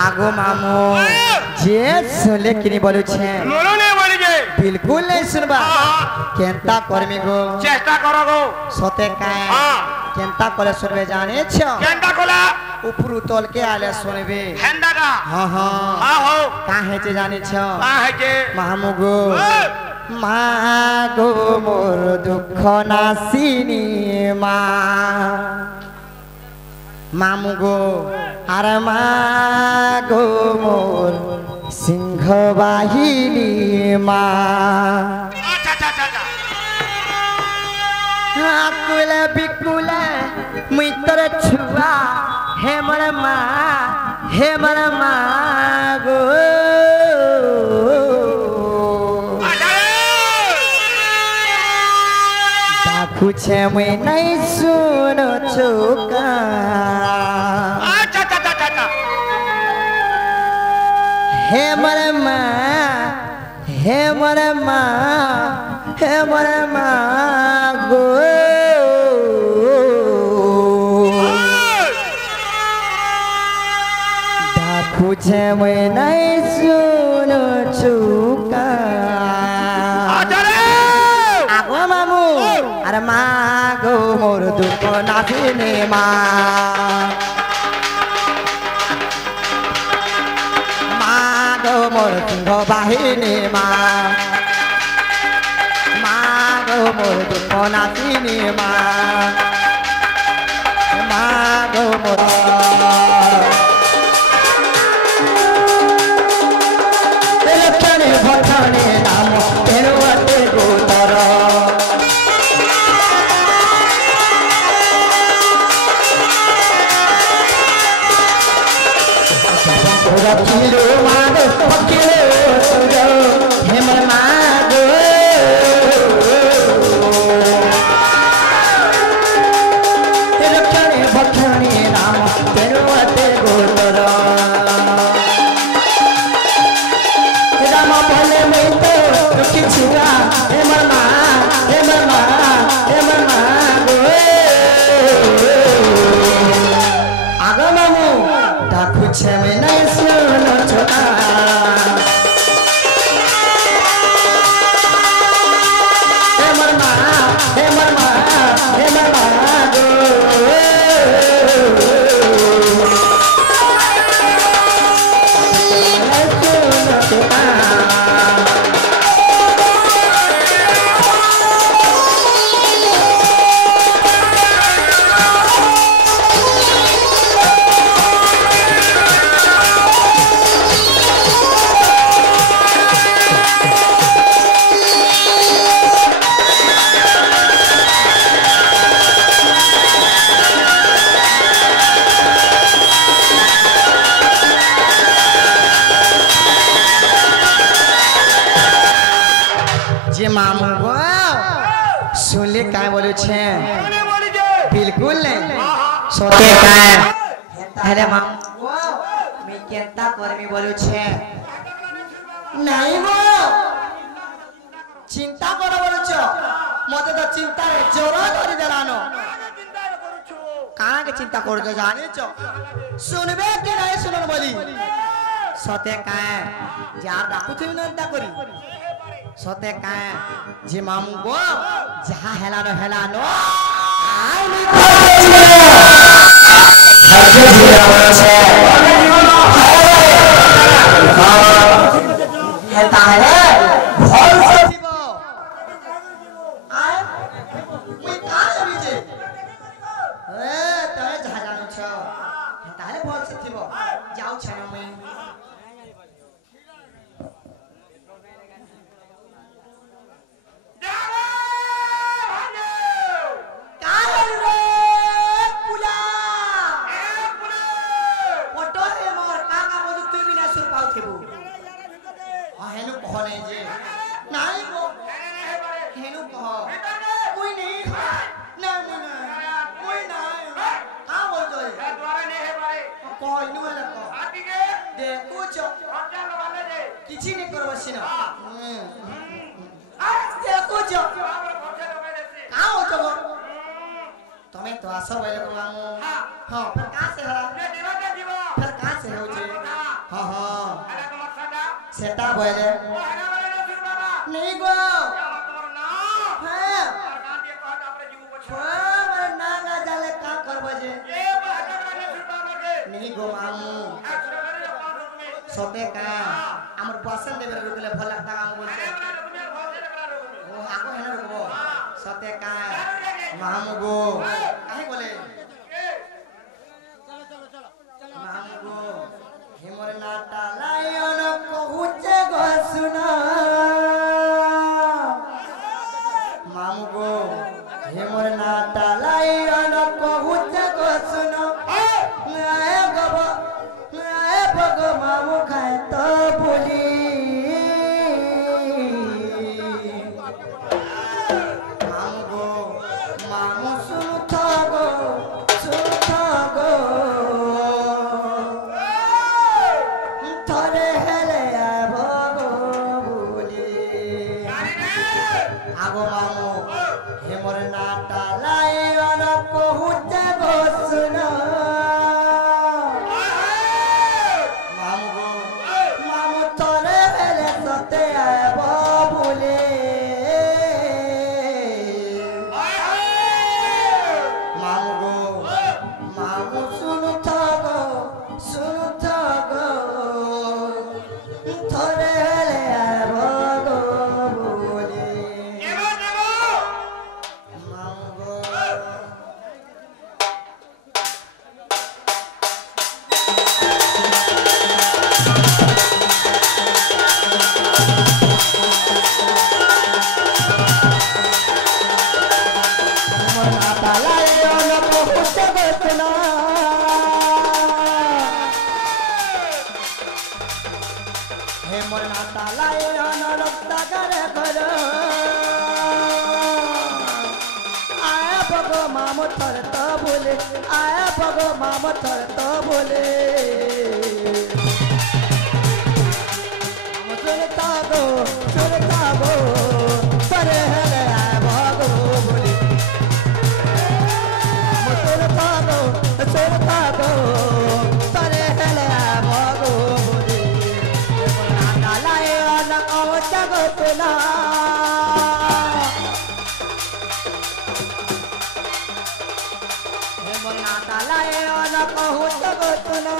आगो मामू जे सुनले किनी बोलु छे मोरो ने बोली जे बिल्कुल नहीं सुनबा केंता करमी गो चेष्टा करो गो सते काए केंता करे सुनबे जाने छ केंता कोला ऊपर तोल के आले सुनबे हेंदा का हां हां हां हो काहे चे जाने छ काहे के मामू गो मागो मोर दुख नासिनी मा मामू गो अरे मागो मोर सिंह बाहिनी मा आकुले बिकुले मित्र छुआ हे मर मा गो पूछे मैं नहीं सुनो चुका हे मरे माँ गो पूछे मैं नहीं सुनो चुका अरे मागो मोर दुख नासिनी मागो मोर सिंह बाहिनी मागो मोर दुख नासिनी मागो मोर लक्षणे भक्षणे नाम तेरुवते गोतर किलो मागो किलो सुरो हेमर मागो लक्षणे भक्षणे नाम तेरुवते गोतर राम भले में तो रुकी छुआ हेमर मागो आगो मामू डाकू छे में नहीं सुनो छोटा हेमर मागो मामू गो सुनले काय बोलू छे बिल्कुल नहीं सोते काय हेले मामू गो मी केंता करमी बोलू छे नहीं गो चिंता करो बोलू छ मते तो चिंता रे जोरा धरि देलानो काना के चिंता करू तो जाने छ सुनबे के नहीं सुनन बोली सोते काय जार डाकू थी नंता करी सोते काए जे मामू गो जहा हेलानो आई नी हजे जिया छे हेता है भल से थिबो आय मुई का अभी जे ए तय जहा जानो छ हेता है भल से थिबो जाऊ छ न मुई किसी नहीं करो बसिना देखो जो कहाँ हो तो तुम्हें तो आशा वाले को मामू हाँ फिर कहाँ से हरा फिर कहाँ से हो जी সেটা বলে নেই গো হ্যাঁ আমার না না জালে কা করব যে নেই গো মামু সতে কা আমার পছন্দ দেবে রুকলে ভাল লাগতা কাম বলছে ও আগো হেন রুকবো সতে কা মামু গো কাহে বলে মামু গো হেমর নাটা লায়ন কহুছে গো শুনা মামু গো হেমর নাটা লায়ন কহুছে গো শুনা আয় গব আয় ভগ মামু খায় তো বলি মামু গো মামু শুথ গো থরে হেলে ভগ বলি আগো মামু হেমর নাটা লায়ন কহুছে গো শুনা মামু গো মামু থরে হেলে সতে আব বলে মামু গো মামু শুনু থাগো থরে হেলে আব গো বলে মামু গো নাটা লায়ন কহুছে গো শুনা হেমর নাটা লায়ন রক্ত করে ঘর আয় ভগ মামু থর তো বলে আয় ভগ মামু থর তো বলে সুরতা গো তরে হেলে আয় ভগ বলে সুরতা গো তরে হেলে আয় ভগ বলে নাটা লায়ন কহুছে গো শুনা হেমর নাটা লায়ন কহুছে গো শুনা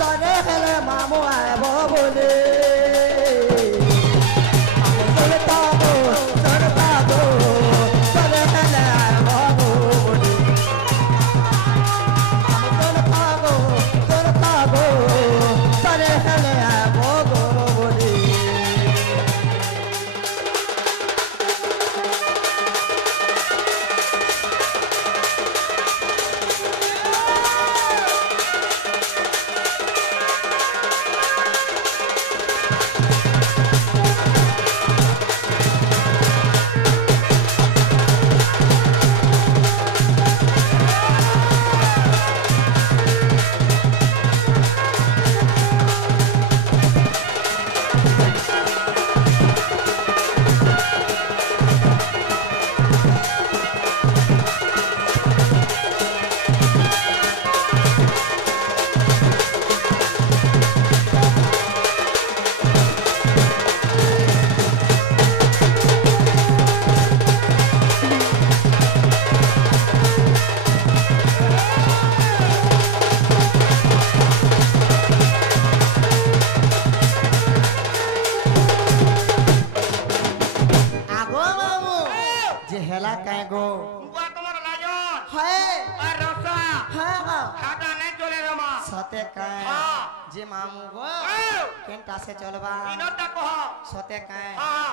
তরে হেলে মামু আব বলে সুরতা গো তরে হেলে আব বলে সুরতা গো তরে হেলে আব বলে হেলা কাই গো তোমার লাজন হয় আর রসা হ্যাঁ গো খাটা নাই চলে রমা সতে কাই হ্যাঁ। যে মামু গো হ্যাঁ। কেনটা সে চলবা ইনটা কহ সতে কাই হ্যাঁ